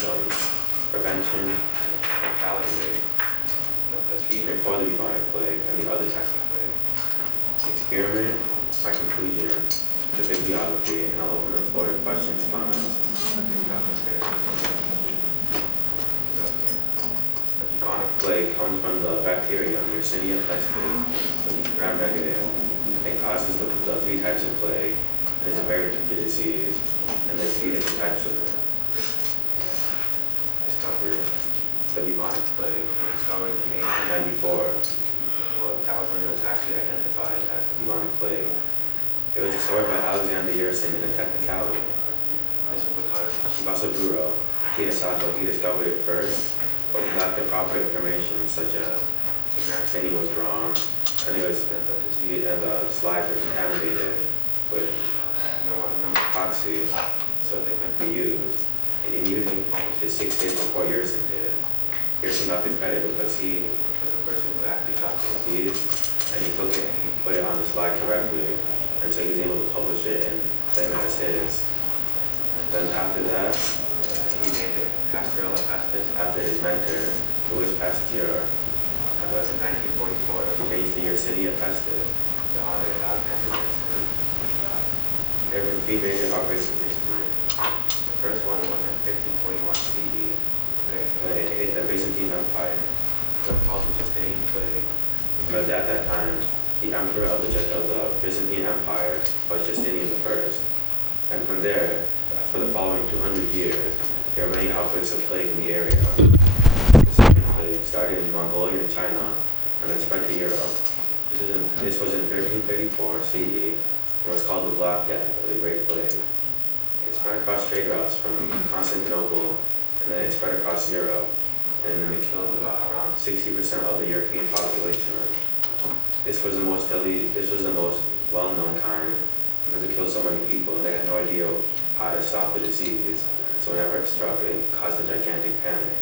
symptoms, prevention, mortality rate, the treatment for the bubonic plague, and the other types of plague. Experiment, my conclusion, the bibliography, and I'll open the floor to questions, comments. The bubonic plague comes from the bacterium Yersinia pestis, which is gram-negative. It causes the three types of plague. It's a very tricky disease, and there's three different types of it. Discovered the bubonic plague was discovered in 1894. Well, that was when it was actually identified as the bubonic plague. It was discovered by Alexander Yersin in a technicality. This was because Shibasaburo, Kitasato, he discovered it first, but he lacked the proper information, such as the gram staining was wrong, and the disease and the slides were contaminated with no epoxy, so they couldn't be used. And he immediately published it 6 days before Yersin did. Yersin got the credit because he was the person who actually got the disease, and he took it and he put it on the slide correctly, and so he was able to publish it and claim it as his. And then after that, he named it Pasteurella pestis after his mentor, Louis Pasteur. It was in 1944 he changed to Yersinia pestis to honor Alexander Yersin. There were 3 major outbreaks in history. The first one was in 1521 CE, when it hit the Byzantine Empire. It was called the Justinian plague, because at that time, the emperor of the Byzantine Empire was Justinian I. And from there, for the following 200 years, there were many outbreaks of plague in the area. The second plague started in Mongolia and China, and then spread to Europe. This was in 1334 CE, and was called the Black Death, or the Great Plague. It spread across trade routes from Constantinople, and then it spread across Europe, and then it killed around 60% of the European population. This was the most well-known kind, because it killed so many people, and they had no idea how to stop the disease. So whenever it struck, it caused a gigantic panic.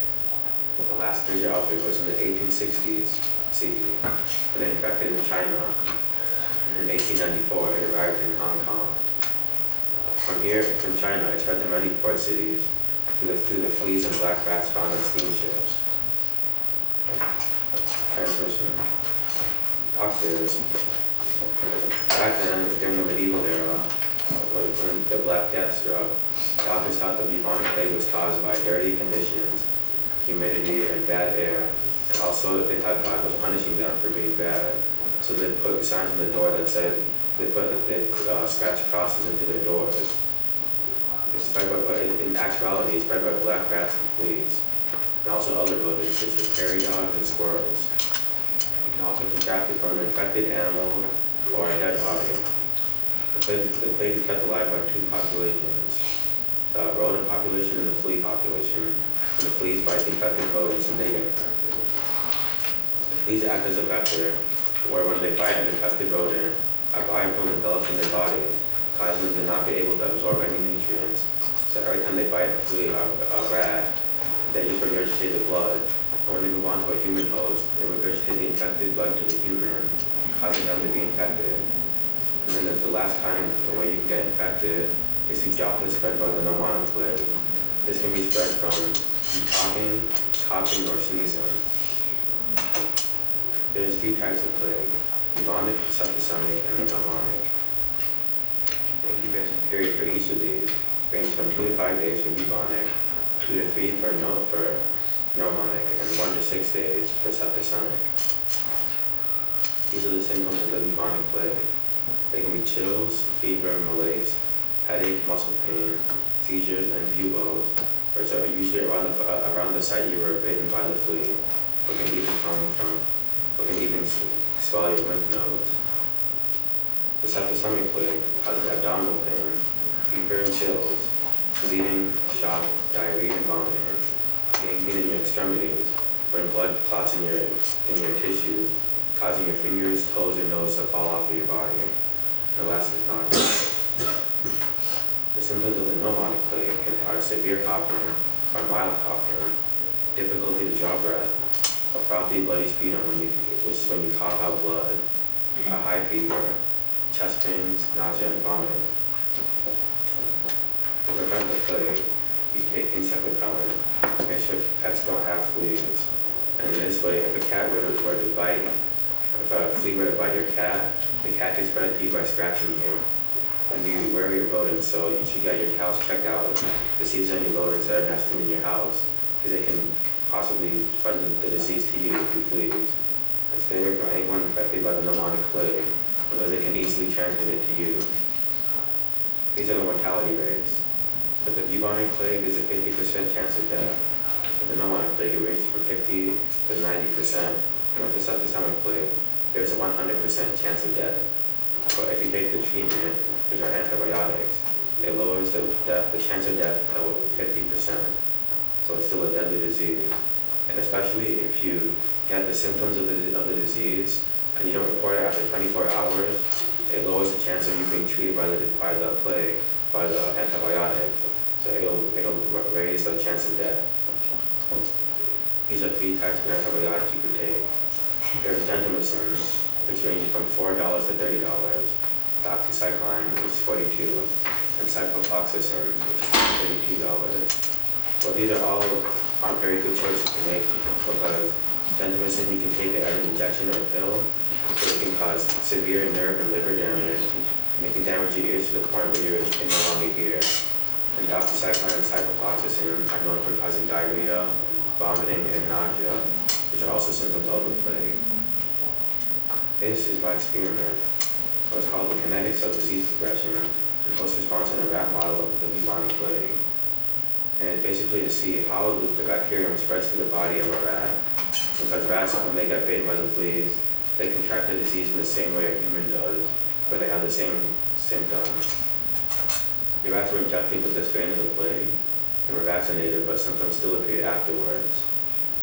The last major outbreak was in the 1860s CE, when it infected in China. In 1894, it arrived in Hong Kong. From China, it spread to many port cities through the fleas and black rats found on steamships. Transmission. Doctors. Back then, during the medieval era, when the Black Death struck, doctors thought the bubonic plague was caused by dirty conditions, humidity, and bad air. And also, they thought God was punishing them for being bad. So they put signs on the door that said, they scratch crosses into their doors. In actuality, it's spread by black rats and fleas, and also other rodents such as prairie dogs and squirrels. You can also contract it from an infected animal or a dead body. The plague is kept alive by 2 populations, the rodent population and the flea population. And the fleas bite the infected rodents and they get infected. The fleas act as a vector, where when they bite an infected rodent, a biofilm develops in their body, causing them to not be able to absorb any nutrients. So every time they bite a rat, they just regurgitate the blood. And when they move on to a human host, they regurgitate the infected blood to the human, causing them to be infected. And then the last time, the way you can get infected is through droplets spread by the pneumonic plague. This can be spread from talking, coughing, or sneezing. There's 3 types of plague: bubonic, septicemic, and pneumonic. The incubation period for each of these ranges from 2 to 5 days for bubonic, 2 to 3 for pneumonic, and 1 to 6 days for septicemic. These are the symptoms of the bubonic plague. They can be chills, fever, malaise, headache, muscle pain, seizures, and buboes, which are usually around the site you were bitten by the flea, or can even swell your lymph nodes. The septicemic plague causes abdominal pain, fever and chills, bleeding, shock, diarrhea, and vomiting, pain in your extremities, when blood clots in your tissues, causing your fingers, toes, and nose to fall off of your body. The last is nausea. The symptoms of the pneumonic plague are severe coughing or mild coughing, difficulty to draw breath, a frothy bloody sputum, which is when you cough out blood, a high fever, chest pains, nausea, and vomiting. To prevent the plague, you take insect repellent, make sure pets don't have fleas. And this way, if a cat were to bite, if a flea were to bite your cat, the cat can spread it to you by scratching you. And be wary of rodents, so you should get your house checked out to see if there's any rodents that are nesting in your house, because they can possibly spread the disease to you through fleas. And stay away from anyone affected by the pneumonic plague, because they can easily transmit it to you. These are the mortality rates. But the bubonic plague is a 50% chance of death. With the pneumonic plague, it ranges from 50 to 90%. And with the septicemic plague, there's a 100% chance of death. But if you take the treatment, which are antibiotics, it lowers the chance of death by 50%. So it's still a deadly disease. And especially if you get the symptoms of the disease and you don't report it after 24 hours, it lowers the chance of you being treated by the plague, by the antibiotics. So it'll raise the chance of death. These are 3 types of antibiotics you can take. There's gentamicin, which ranges from $4 to $30, doxycycline, which is $42, and cyclophoxacin, which is $32. But these aren't very good choices to make, because gentamicin you can take it as an injection or a pill, but it can cause severe nerve and liver damage, making damage to your ears to the point where you can no longer hear. And doxycycline and cyclophoxacin are known for causing diarrhea, vomiting, and nausea, which are also symptoms of the plague. This is my experiment. It was called the kinetics of disease progression and post-response in a rat model of the bubonic plague. And it's basically to see how the bacterium spreads to the body of a rat, because rats, when they get bitten by the fleas, they contract the disease in the same way a human does, but they have the same symptoms. The rats were injected with the strain of the plague and were vaccinated, but symptoms still appeared afterwards.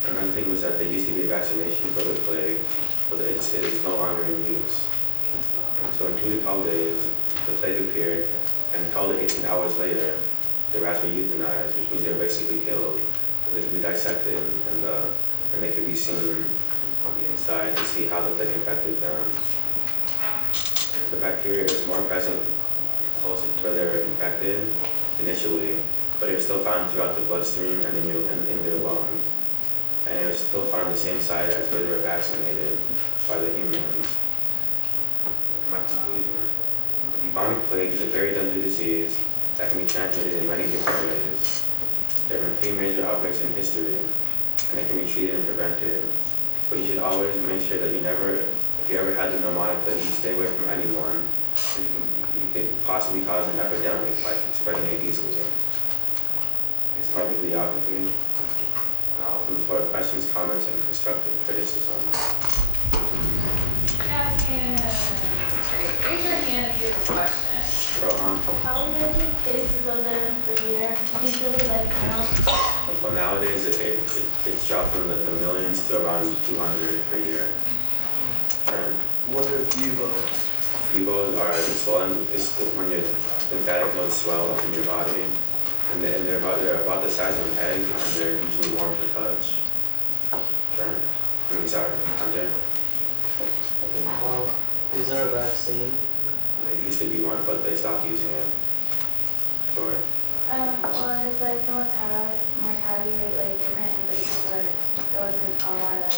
Another thing was that there used to be a vaccination for the plague, but it is no longer in use. And so in 2 to 12 days, the plague appeared, and 12 to 18 hours later, the rats were euthanized, which means they were basically killed. They could be dissected, and they could be seen on the inside and see how the plague infected them. And the bacteria was more present closer to where they were infected initially, but it was still found throughout the bloodstream and in their lungs. And it was still found on the same side as where they were vaccinated by the humans. My conclusion: bubonic plague is a very deadly disease that can be transmitted in many different ways. There have been 3 major outbreaks in history, and it can be treated and prevented. But you should always make sure that if you ever had the pneumonic plague, you stay away from anyone. You could possibly cause an epidemic by spreading it easily. This is my bibliography. I'll open the floor to questions, comments, and constructive criticism. Raise your hand if you have a question. How many cases are there per year? Usually, Well, nowadays it's dropped from the millions to around 200 per year. What are buboes? Buboes are swollen. It's when your lymphatic nodes swell up in your body, and they're about the size of an egg, and they're usually warm to touch. Sorry, Hunter. Is there a vaccine? There used to be one, but they stopped using it. Sorry. well, it's like the mortality rate like different in places where there wasn't a lot of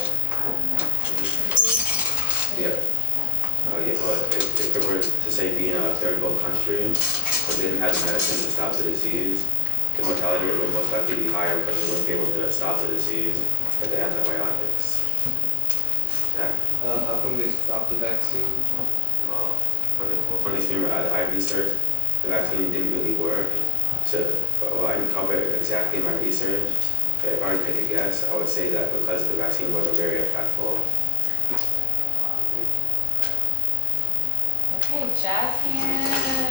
Yeah. Well, if it were to say be in a third world country, but they didn't have the medicine to stop the disease, the mortality rate would most likely be higher because they wouldn't be able to stop the disease with the antibiotics. Yeah. How come they stopped the vaccine? Well, from the experience I researched, the vaccine didn't really work. So, I didn't cover it exactly in my research. But if I were to take a guess, I would say that because the vaccine wasn't very effective. Okay, jazz hands.